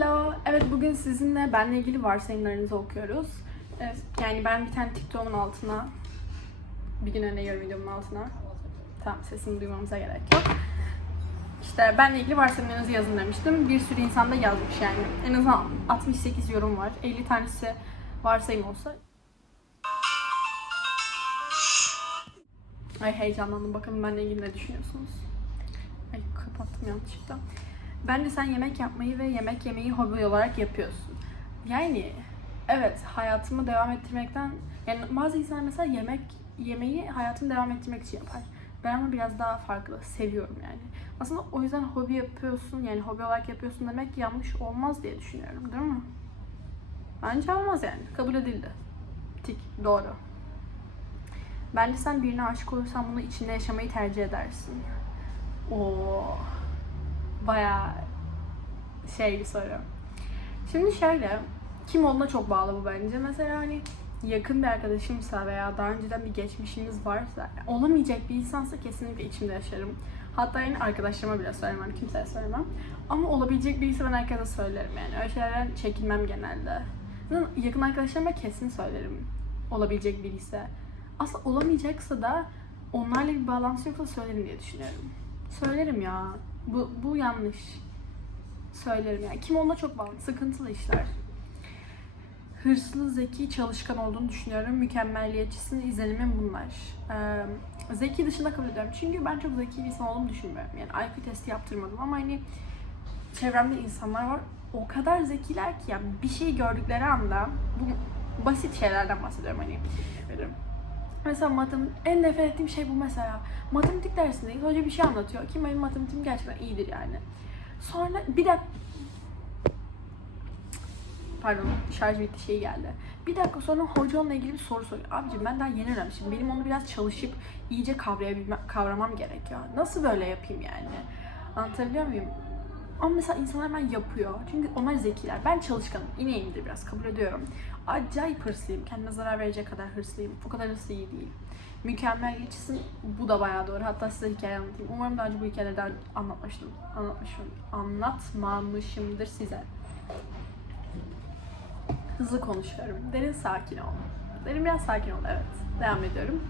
Hello. Evet bugün sizinle benle ilgili varsayımlarınızı okuyoruz. Evet, yani ben bir tane TikTok'un altına bir gün önce yorum videomun altına tamam sesimi duymamıza gerek yok. İşte benle ilgili varsayımlarınızı yazın demiştim. Bir sürü insan da yazmış yani. En azından 68 yorum var. 50 tanesi varsayım olsa. Ay heyecanlandım. Bakalım benle ilgili ne düşünüyorsunuz? Ay kapattım yanlışlıkla. Bence sen yemek yapmayı ve yemek yemeyi hobi olarak yapıyorsun. Yani evet hayatımı devam ettirmekten yani bazı insanlar mesela yemek yemeği hayatını devam ettirmek için yapar. Ben ama biraz daha farklı seviyorum yani. Aslında o yüzden hobi yapıyorsun yani hobi olarak yapıyorsun demek yanlış olmaz diye düşünüyorum değil mi? Bence olmaz yani. Kabul edildi. Tik. Doğru. Bence sen birine aşık olursan bunu içinde yaşamayı tercih edersin. Oo bayağı şey bir soru. Şimdi şöyle, kim olduğuna çok bağlı bu bence. Mesela hani yakın bir arkadaşımsa veya daha önceden bir geçmişimiz varsa, olamayacak bir insansa kesinlikle içimde yaşarım. Hatta yani arkadaşlarıma bile söylemem, kimseye söylemem. Ama olabilecek birisi ben herkese söylerim yani. Öyle şeylerden çekinmem genelde. Yakın arkadaşlarıma kesin söylerim. Olabilecek birisi. Aslında olamayacaksa da onlarla bir bağlantısı yoksa söylerim diye düşünüyorum. Söylerim ya. Bu, bu yanlış. Söylerim yani. Kim onunla çok bağlı. Sıkıntılı işler. Hırslı, zeki, çalışkan olduğunu düşünüyorum. Mükemmelliyetçisin, izlenimim bunlar. Ee, zeki dışında kabul ediyorum. Çünkü ben çok zeki bir insan olduğumu düşünmüyorum. Yani IQ testi yaptırmadım ama hani çevremde insanlar var. O kadar zekiler ki yani bir şey gördükleri anda bu basit şeylerden bahsediyorum hani. Verim. Mesela matematik, en nefret ettiğim şey bu mesela. Matematik dersindeyiz, hoca bir şey anlatıyor ki benim matematiğim gerçekten iyidir yani. Sonra bir dakika... Pardon, şarj bitti şey geldi. Bir dakika sonra hoca onunla ilgili bir soru soruyor. Abicim ben daha yeni öğrenmişim. Benim onu biraz çalışıp iyice kavrayabilmem, kavramam gerekiyor. Nasıl böyle yapayım yani? Anlatabiliyor muyum? Ama mesela insanlar ben yapıyor. Çünkü onlar zekiler. Ben çalışkanım. İneğimdir biraz kabul ediyorum. Acayip hırslıyım. Kendime zarar verecek kadar hırslıyım. O kadar hırslı iyi değil. Mükemmel geçsin. Bu da bayağı doğru. Hatta size hikaye anlatayım. Umarım daha önce bu hikayeleri daha anlatmıştım. Anlatmışım. Anlatmamışımdır size. Hızlı konuşuyorum. Derin sakin ol. Derin biraz sakin ol. Evet. Devam ediyorum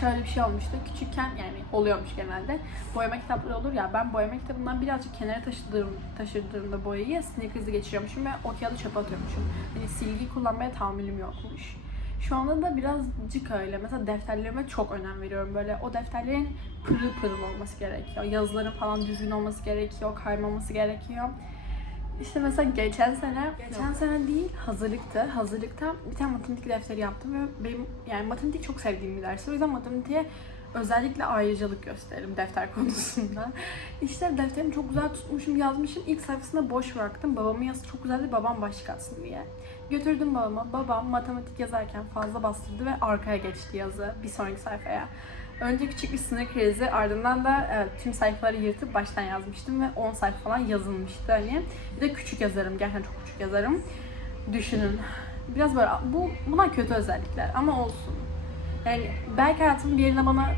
şöyle bir şey olmuştu. Küçükken yani oluyormuş genelde. Boyama kitapları olur ya ben boyama kitabından birazcık kenara taşıdığım, taşıdığımda boyayı sinir krizi geçiriyormuşum ve o kağıdı çöpe atıyormuşum. Hani silgi kullanmaya tahammülüm yokmuş. Şu anda da birazcık öyle. Mesela defterlerime çok önem veriyorum. Böyle o defterlerin pırıl pırıl olması gerekiyor. Yazıların falan düzgün olması gerekiyor. Kaymaması gerekiyor. İşte mesela geçen sene, geçen sene değil hazırlıktı. Hazırlıkta bir tane matematik defteri yaptım ve benim yani matematik çok sevdiğim bir ders. O yüzden matematiğe özellikle ayrıcalık gösteririm defter konusunda. İşte defterimi çok güzel tutmuşum, yazmışım. İlk sayfasında boş bıraktım. Babamın yazısı çok güzeldi, babam başlık atsın diye. Götürdüm babama. Babam matematik yazarken fazla bastırdı ve arkaya geçti yazı bir sonraki sayfaya. Önce küçük bir sınır krizi ardından da evet, tüm sayfaları yırtıp baştan yazmıştım ve 10 sayfa falan yazılmıştı hani. Bir de küçük yazarım, gerçekten çok küçük yazarım. Düşünün. Biraz böyle, bu buna kötü özellikler ama olsun. Yani belki hayatımın bir yerine bana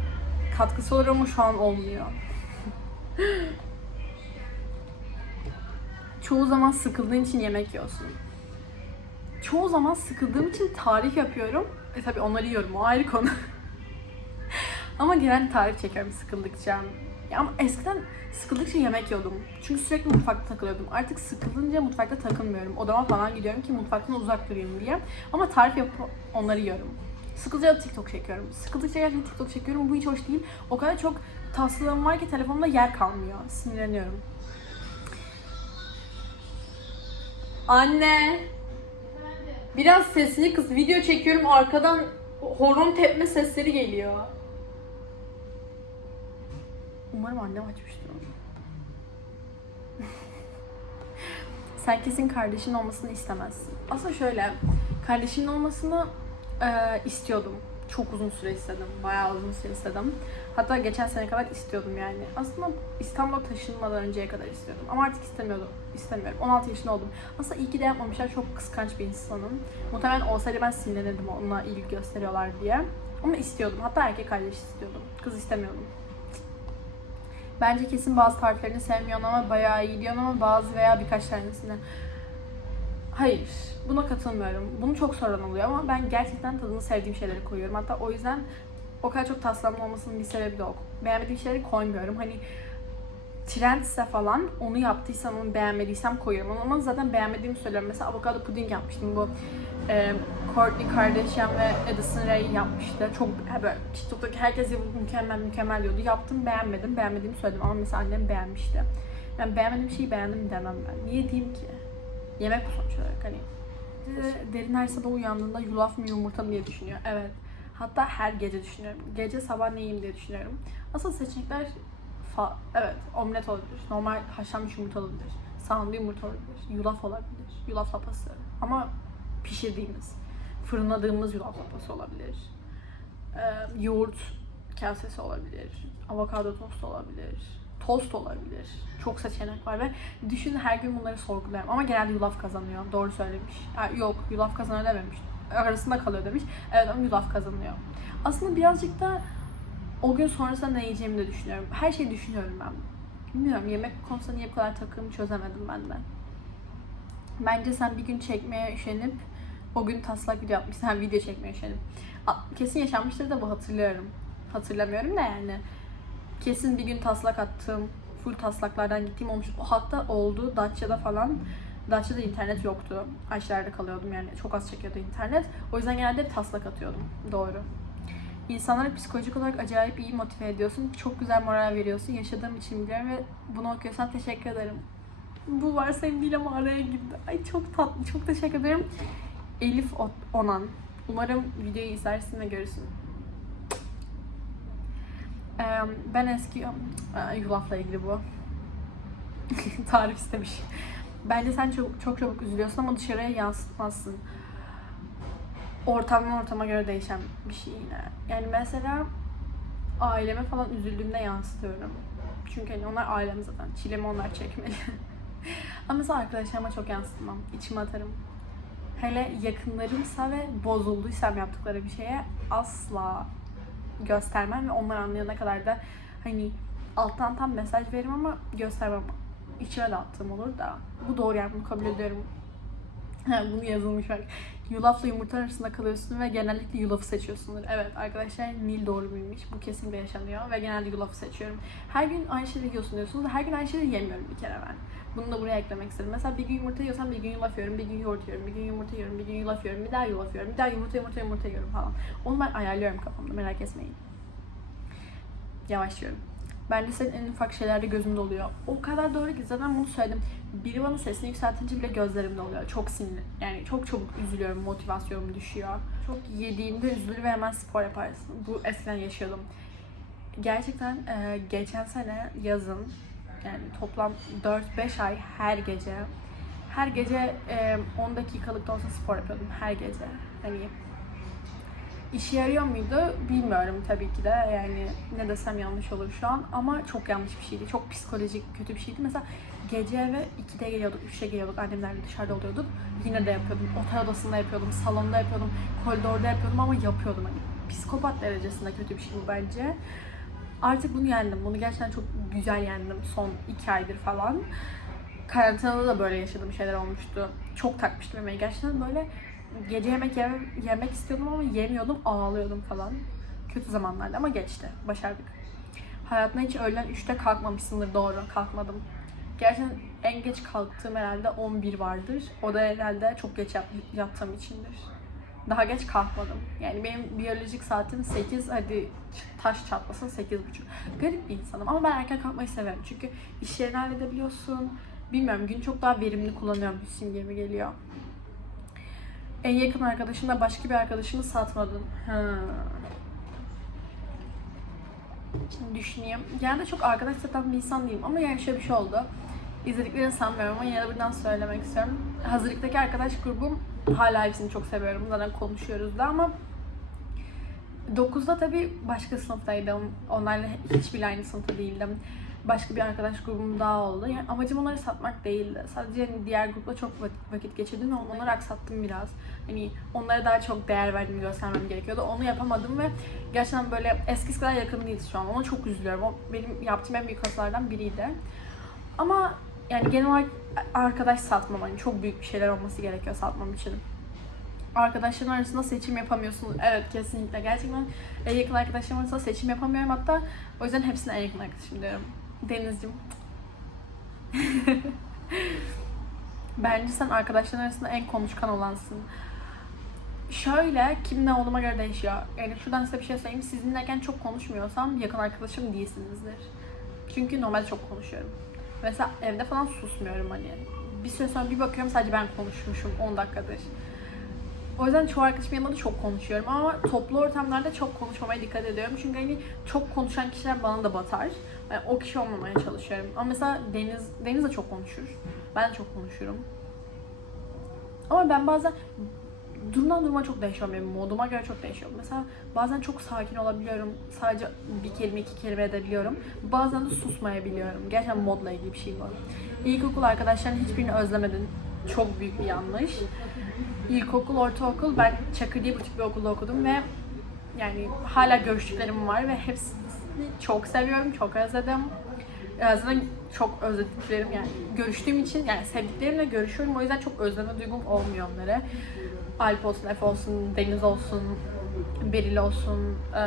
katkısı olur ama şu an olmuyor. Çoğu zaman sıkıldığın için yemek yiyorsun. Çoğu zaman sıkıldığım için tarif yapıyorum. E tabi onları yiyorum, o ayrı konu. Ama genel tarif çekiyorum sıkıldıkça. Ya ama eskiden sıkıldıkça yemek yiyordum. Çünkü sürekli mutfakta takılıyordum. Artık sıkılınca mutfakta takılmıyorum. Odama falan gidiyorum ki mutfaktan uzak durayım diye. Ama tarif yapıp onları yiyorum. Sıkılınca da TikTok çekiyorum. Sıkıldıkça gerçekten TikTok çekiyorum. Bu hiç hoş değil. O kadar çok taslarım var ki telefonumda yer kalmıyor. Sinirleniyorum. Anne. Biraz sesini kız. Video çekiyorum arkadan horon tepme sesleri geliyor. Umarım annem açmıştır onu. Sen kesin kardeşin olmasını istemezsin. Aslında şöyle, kardeşinin olmasını e, istiyordum. Çok uzun süre istedim. Bayağı uzun süre istedim. Hatta geçen sene kadar istiyordum yani. Aslında İstanbul'a taşınmadan önceye kadar istiyordum. Ama artık istemiyordum. İstemiyorum. 16 yaşında oldum. Aslında iyi ki de yapmamışlar. Çok kıskanç bir insanım. Muhtemelen olsaydı ben sinirlenirdim onunla ilgi gösteriyorlar diye. Ama istiyordum. Hatta erkek kardeş istiyordum. Kız istemiyordum. Bence kesin bazı tariflerini sevmiyorsun ama bayağı iyi diyorsun ama bazı veya birkaç tanesini. Hayır. Buna katılmıyorum. Bunu çok soran oluyor ama ben gerçekten tadını sevdiğim şeyleri koyuyorum. Hatta o yüzden o kadar çok taslamlı olmasının bir sebebi de o. Beğenmediğim şeyleri koymuyorum. Hani trendse falan onu yaptıysam onu beğenmediysem koyuyorum. Ama zaten beğenmediğimi söylüyorum. Mesela avokado puding yapmıştım bu. E, Kourtney Kardashian ve Addison Rae yapmıştı. Çok böyle TikTok'taki herkes yapıp mükemmel mükemmel diyordu. Yaptım beğenmedim. Beğenmediğimi söyledim ama mesela annem beğenmişti. Yani beğenmediğim şeyi beğendim demem ben. Niye diyeyim ki? Yemek sonuç olarak hani. De- Derin her sabah uyandığında yulaf mı yumurta mı diye düşünüyor. Evet. Hatta her gece düşünüyorum. Gece sabah ne yiyeyim diye düşünüyorum. Asıl seçenekler fa- evet omlet olabilir. Normal haşlanmış yumurta olabilir. Sağımlı yumurta olabilir. Yulaf olabilir. Yulaf lapası. Ama pişirdiğimiz, fırınladığımız yulaf lapası olabilir. Ee, yoğurt kasesi olabilir. Avokado tost olabilir. Tost olabilir. Çok seçenek var ve düşün her gün bunları sorguluyorum. Ama genelde yulaf kazanıyor. Doğru söylemiş. Ha, yok yulaf kazanıyor dememiş. Arasında kalıyor demiş. Evet ama yulaf kazanıyor. Aslında birazcık da o gün sonrasında ne yiyeceğimi de düşünüyorum. Her şeyi düşünüyorum ben. Bilmiyorum yemek konusunda niye bu kadar takığımı çözemedim ben de. Bence sen bir gün çekmeye üşenip o gün taslak video yapmışsın. Ha, video çekmeye üşenip. Kesin yaşanmıştır da bu hatırlıyorum. Hatırlamıyorum da yani. Kesin bir gün taslak attığım, full taslaklardan gittiğim olmuş. O hatta oldu Datça'da falan. Datça'da internet yoktu. Aşağıda kalıyordum yani. Çok az çekiyordu internet. O yüzden genelde hep taslak atıyordum. Doğru. İnsanları psikolojik olarak acayip iyi motive ediyorsun. Çok güzel moral veriyorsun. Yaşadığım için biliyorum ve bunu okuyorsan teşekkür ederim. Bu varsayım ama araya girdi. Ay çok tatlı. Çok teşekkür ederim. Elif Onan. Umarım videoyu izlersin ve görürsün. Ben eski yulafla ilgili bu. Tarif istemiş. Bence sen çok çok çabuk üzülüyorsun ama dışarıya yansıtmazsın. Ortamdan ortama göre değişen bir şey yine. Yani mesela aileme falan üzüldüğümde yansıtıyorum. Çünkü hani onlar ailem zaten. Çilemi onlar çekmeli. ama mesela arkadaşlarıma çok yansıtmam. İçime atarım. Hele yakınlarımsa ve bozulduysam yaptıkları bir şeye asla göstermem ve onlar anlayana kadar da hani alttan tam mesaj veririm ama göstermem. İçime de attığım olur da. Bu doğru yani bunu kabul ediyorum. Bunu yazılmış bak. Yulafla yumurta arasında kalıyorsun ve genellikle yulafı seçiyorsundur. Evet arkadaşlar Nil doğru bilmiş. Bu kesinlikle yaşanıyor ve genelde yulafı seçiyorum. Her gün aynı şeyi yiyorsun diyorsunuz da her gün aynı şeyi yemiyorum bir kere ben. Bunu da buraya eklemek istedim. Mesela bir gün yumurta yiyorsam bir gün yulaf yiyorum, bir gün yoğurt yiyorum, bir gün yumurta yiyorum, bir gün yulaf yiyorum, bir daha yulaf yiyorum, bir daha yumurta yumurta yumurta yiyorum falan. Onu ben ayarlıyorum kafamda merak etmeyin. Yavaşlıyorum. Bence senin en ufak şeylerde gözünde oluyor. O kadar doğru ki zaten bunu söyledim. Biri bana sesini yükseltince bile gözlerimde oluyor. Çok sinirli. Yani çok çabuk üzülüyorum, motivasyonum düşüyor. Çok yediğimde üzülür ve hemen spor yaparsın. Bu eskiden yaşıyordum. Gerçekten e, geçen sene yazın yani toplam 4-5 ay her gece her gece e, 10 dakikalık da olsa spor yapıyordum her gece. Hani İşe yarıyor muydu bilmiyorum tabii ki de yani ne desem yanlış olur şu an ama çok yanlış bir şeydi. Çok psikolojik kötü bir şeydi. Mesela gece eve 2'de geliyorduk, 3'te geliyorduk. Annemlerle dışarıda oluyorduk. Yine de yapıyordum. Otel odasında yapıyordum, salonda yapıyordum, koridorda yapıyordum ama yapıyordum. Hani psikopat derecesinde kötü bir şey bu bence. Artık bunu yendim. Bunu gerçekten çok güzel yendim son 2 aydır falan. Karantinada da böyle yaşadığım şeyler olmuştu. Çok takmıştım yemeği. Gerçekten böyle gece yemek yeme, yemek istiyordum ama yemiyordum, ağlıyordum falan. Kötü zamanlarda ama geçti. Başardık. Hayatımda hiç öğlen 3'te kalkmamışsındır doğru. Kalkmadım. Gerçekten en geç kalktığım herhalde 11 vardır. O da herhalde çok geç yat, yattığım içindir. Daha geç kalkmadım. Yani benim biyolojik saatim 8, hadi taş çatlasın 8.30. Garip bir insanım ama ben erken kalkmayı severim. Çünkü iş yerini halledebiliyorsun. Bilmiyorum gün çok daha verimli kullanıyorum hissiyim gibi geliyor. En yakın arkadaşımla başka bir arkadaşımı satmadın. Ha. Şimdi düşüneyim. Genelde çok arkadaş satan bir insan değilim ama yani şöyle bir şey oldu. İzlediklerini sanmıyorum ama yine de buradan söylemek istiyorum. Hazırlıktaki arkadaş grubum hala hepsini çok seviyorum. Zaten konuşuyoruz da ama 9'da tabii başka sınıftaydım. Onlarla hiçbir aynı sınıfta değildim. Başka bir arkadaş grubum daha oldu. Yani amacım onları satmak değildi. Sadece hani diğer grupla çok vakit, geçirdim ve onları aksattım biraz. Hani onlara daha çok değer verdiğimi göstermem gerekiyordu. Onu yapamadım ve gerçekten böyle eskisi kadar yakın değiliz şu an. Ona çok üzülüyorum. O benim yaptığım en büyük hatalardan biriydi. Ama yani genel olarak arkadaş satmam hani çok büyük bir şeyler olması gerekiyor satmam için. Arkadaşların arasında seçim yapamıyorsunuz. Evet kesinlikle. Gerçekten en yakın arkadaşlarım arasında seçim yapamıyorum. Hatta o yüzden hepsine en yakın arkadaşım diyorum. Deniz'cim. Bence sen arkadaşların arasında en konuşkan olansın. Şöyle kim ne olduğuma göre değişiyor. Yani şuradan size bir şey söyleyeyim. Sizinleyken çok konuşmuyorsam yakın arkadaşım değilsinizdir. Çünkü normalde çok konuşuyorum. Mesela evde falan susmuyorum hani. Bir süre sonra bir bakıyorum sadece ben konuşmuşum 10 dakikadır. O yüzden çoğu arkadaşımın yanında da çok konuşuyorum ama toplu ortamlarda çok konuşmamaya dikkat ediyorum. Çünkü hani çok konuşan kişiler bana da batar. Yani o kişi olmamaya çalışıyorum. Ama mesela Deniz, Deniz de çok konuşur. Ben de çok konuşurum. Ama ben bazen durumdan duruma çok değişiyor benim moduma göre çok değişiyor. Mesela bazen çok sakin olabiliyorum. Sadece bir kelime iki kelime edebiliyorum. Bazen de susmayabiliyorum. Gerçekten modla ilgili bir şey var. İlkokul arkadaşların hiçbirini özlemedin. Çok büyük bir yanlış. İlkokul, ortaokul ben Çakır diye butik bir okulda okudum ve yani hala görüştüklerim var ve hepsini çok seviyorum, çok özledim. Zaten çok özlediklerim yani görüştüğüm için yani sevdiklerimle görüşüyorum o yüzden çok özleme duygum olmuyor onlara. Alp olsun, Efe olsun, Deniz olsun, Beril olsun. Ee,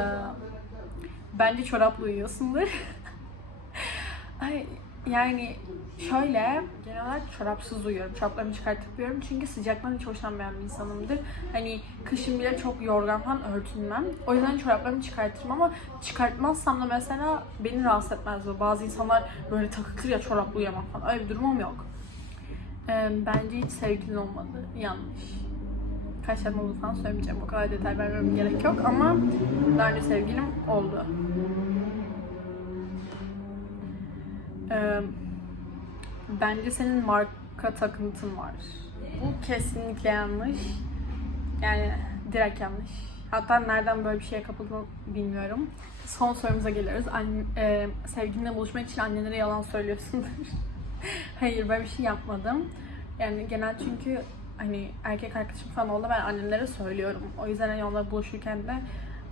bence çorapla uyuyorsundur. Ay, yani şöyle genel olarak çorapsız uyuyorum. Çoraplarımı çıkartıp uyuyorum çünkü sıcaktan hiç hoşlanmayan bir insanımdır. Hani kışın bile çok yorgan falan örtünmem. O yüzden çoraplarımı çıkartırım ama çıkartmazsam da mesela beni rahatsız etmez bu. Bazı insanlar böyle takıktır ya çoraplı uyuyamam falan. Öyle bir durumum yok. Ee, bence hiç sevgilin olmadı. Yanlış. Kaç tane oldu falan söylemeyeceğim. O kadar detay vermem gerek yok ama daha önce sevgilim oldu. Ee, bence senin marka takıntın var. Bu kesinlikle yanlış. Yani direkt yanlış. Hatta nereden böyle bir şeye kapıldığını bilmiyorum. Son sorumuza geliyoruz. Anne, e, sevgilinle buluşmak için annelere yalan söylüyorsundur. Hayır böyle bir şey yapmadım. Yani genel çünkü hani erkek arkadaşım falan oldu ben annemlere söylüyorum. O yüzden hani onlarla buluşurken de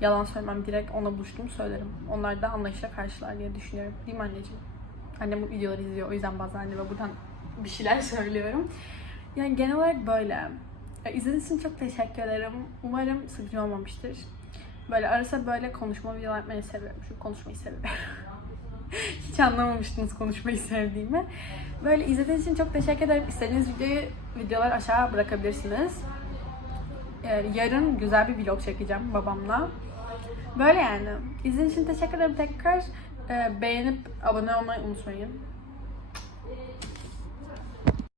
yalan söylemem direkt onunla buluştuğumu söylerim. Onlar da anlayışla karşılar diye düşünüyorum. Değil mi anneciğim? Annem bu videoları izliyor. O yüzden bazen anneme buradan bir şeyler söylüyorum. Yani genel olarak böyle. Ya, İzlediğiniz için çok teşekkür ederim. Umarım sıkıcı olmamıştır. Böyle arası böyle konuşma videolar yapmayı seviyorum. Çünkü konuşmayı seviyorum. Hiç anlamamıştınız konuşmayı sevdiğimi. Böyle izlediğiniz için çok teşekkür ederim. İstediğiniz videoyu videolar aşağı bırakabilirsiniz. Yarın güzel bir vlog çekeceğim babamla. Böyle yani. İzlediğiniz için teşekkür ederim tekrar. Ee, beğenip abone olmayı unutmayın.